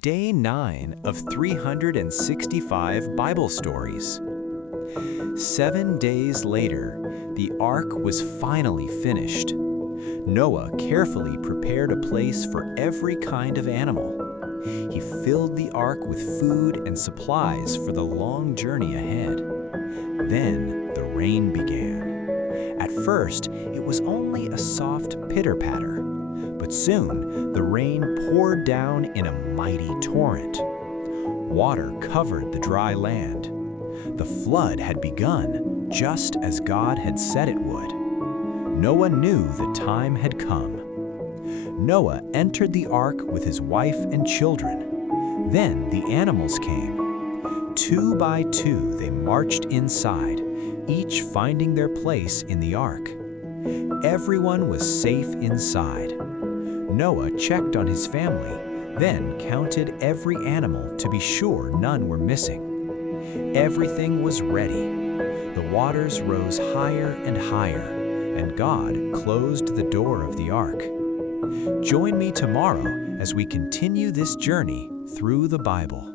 Day 9 of 365 Bible Stories. 7 days later, the ark was finally finished. Noah carefully prepared a place for every kind of animal. He filled the ark with food and supplies for the long journey ahead. Then the rain began. At first, it was only a soft pitter-patter, but soon the rain poured down in a mighty torrent. Water covered the dry land. The flood had begun, just as God had said it would. Noah knew the time had come. Noah entered the ark with his wife and children. Then the animals came. 2 by 2 they marched inside, each finding their place in the ark. Everyone was safe inside. Noah checked on his family, then counted every animal to be sure none were missing. Everything was ready. The waters rose higher and higher, and God closed the door of the ark. Join me tomorrow as we continue this journey through the Bible.